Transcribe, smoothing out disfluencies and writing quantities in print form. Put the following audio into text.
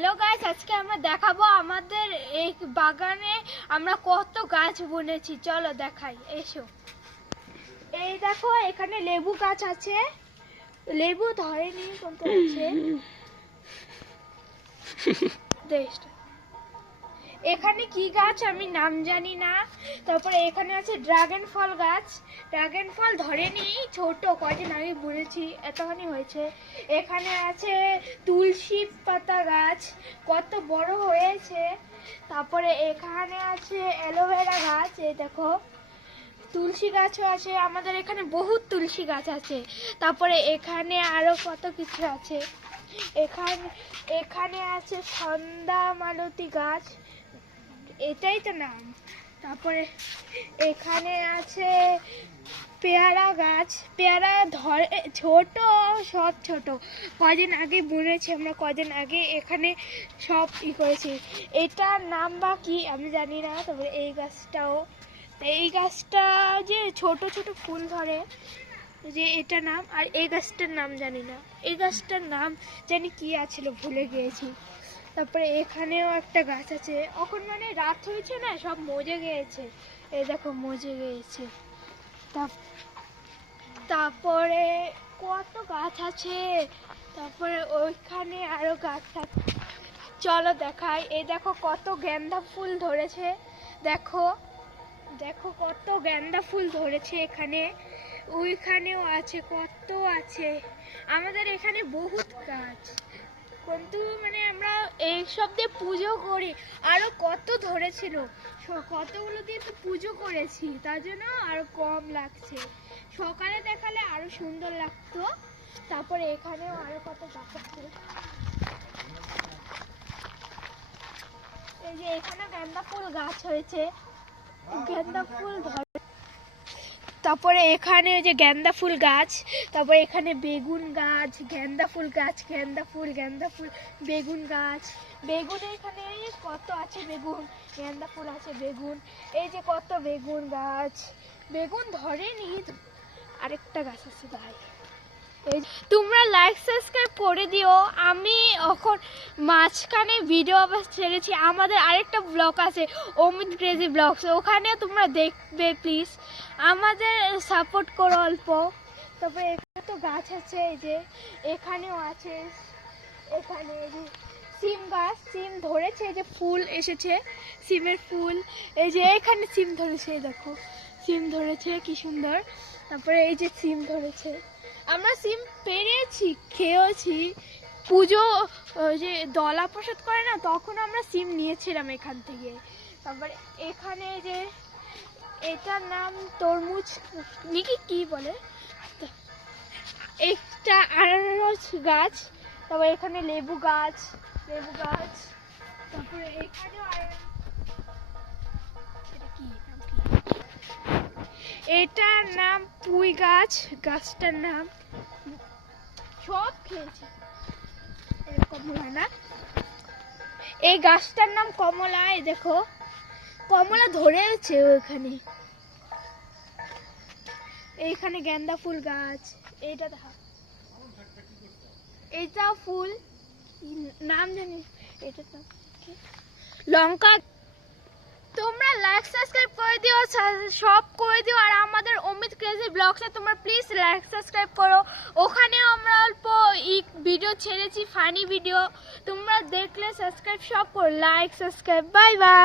Hello guys, আজকে আমরা দেখাবো আমাদের এই বাগানে আমরা কত গাছ বুনেছি। চলো দেখাই, এসো। এই দেখো, এখানে লেবু গাছ আছে, লেবু ধরেনি কোনটা আছে। এখানে কি গাছ আমি নাম জানি না। তারপরে এখানে আছে ড্রাগন ফল গাছ, ড্রাগন ফল ধরেনি, ছোট কয়দিন আগে বুনেছি, এতখানি হয়েছে। এখানে আছে তুলসী পাতা গাছ, কত বড় হয়েছে। তারপরে এখানে আছে অ্যালোভেরা গাছ, এই দেখো তুলসী গাছও আছে, আমাদের এখানে বহুত তুলসী গাছ আছে। তারপরে এখানে আরো কত কিছু আছে। এখানে আছে সন্ধ্যা মালতী গাছ, এটাই তো নাম। তারপরে এখানে আছে পেয়ারা গাছ, পেয়ারা ধরে ছোট, সব ছোট, কদিন আগে বুনেছি আমরা, কদিন আগে এখানে সব করেছি। এটার নাম বা কি আমি জানি না। তারপরে এই গাছটাও, এই গাছটা যে ছোট ছোট ফুল ধরে, যে এটা নাম। আর এই গাছটার নাম জানি না, এই গাছটার নাম জানি কি আছিল, ভুলে গিয়েছি। তারপরে এখানেও একটা গাছ আছে, এখন মানে রাত হয়েছে না, সব মজে গিয়েছে, এই দেখো মজে গিয়েছে। তারপরে কত গাছ আছে, তারপরে ওইখানে আরো গাছ আছে, চলো দেখাই। এই দেখো কত গেন্দা ফুল ধরেছে, দেখো দেখো কত গেন্দা ফুল ধরেছে এখানে, ওইখানেও আছে, কত আছে। আমাদের এখানে বহুত গাছ, কিন্তু মানে আমরা এইসব দিয়ে পুজো করি। আরো কত ধরেছিল, কতগুলো দিয়ে তো পুজো করেছি, তার জন্য আরো কম লাগছে। সকালে দেখালে আরো সুন্দর লাগতো। তারপরে এখানেও আরো কত গাছ আছে, এই যে এখানে গেন্দা ফুল গাছ হয়েছে, গেন্দা ফুল ধরে। তারপরে এখানে যে গেন্দা ফুল গাছ, তারপরে এখানে বেগুন গাছ, গেন্দা ফুল গাছ, গেন্দা ফুল, গেন্দা ফুল, বেগুন গাছ, বেগুন এখানে কত আছে, বেগুন, গেন্দা ফুল আছে, বেগুন, এই যে কত বেগুন গাছ, বেগুন ধরেনি। আরেকটা গাছ আছে ভাই, এই তোমরা লাইক সাবস্ক্রাইব করে দিও। আমি এখন মাঝখানে ভিডিও আবার ছেড়েছি, আমাদের আরেকটা ব্লগ আছে অমিত ক্রেজি ব্লগস, ওখানে তোমরা দেখবে প্লিজ, আমাদের সাপোর্ট করো অল্প। তারপরে এখানে তো গাছ আছে, এই যে এখানেও আছে, এখানে সিম গাছ, সিম ধরেছে, এই যে ফুল এসেছে, সিমের ফুল, এই যে এখানে সিম ধরেছে, দেখো সিম ধরেছে কি সুন্দর। তারপরে এই যে সিম ধরেছে, আমরা সিম পেরেছি, খেয়েছি, পুজো যে দলা প্রসাদ করে না, তখন আমরা সিম নিয়েছিলাম এখান থেকে। তারপরে এখানে যে এটার নাম তরমুজ নাকি কি বলে, একটা আনারস গাছ। তারপরে এখানে লেবু গাছ, লেবু গাছ। তারপরে এখানেও এটার নাম পুঁই গাছ, গাছটার নাম সব খেয়েছে, এরকম হয় না। এই গাছটার নাম কমলা, এই দেখো কমলা ধরেছে ওইখানে। এইখানে গেন্দা ফুল গাছ, এইটা দেখো, এইটা ফুল নাম জানি, এটা লঙ্কা। তোমরা লাইক সাবস্ক্রাইব করে দিও, সব করে দিও। আর আমাদের অমিত ক্রেজি ব্লগসে তোমরা প্লিজ লাইক সাবস্ক্রাইব করো, ওখানেও আমরা অল্প ভিডিও ছেড়েছি, ফানি ভিডিও, তোমরা দেখলে সাবস্ক্রাইব সব করো, লাইক সাবস্ক্রাইব। Bye bye.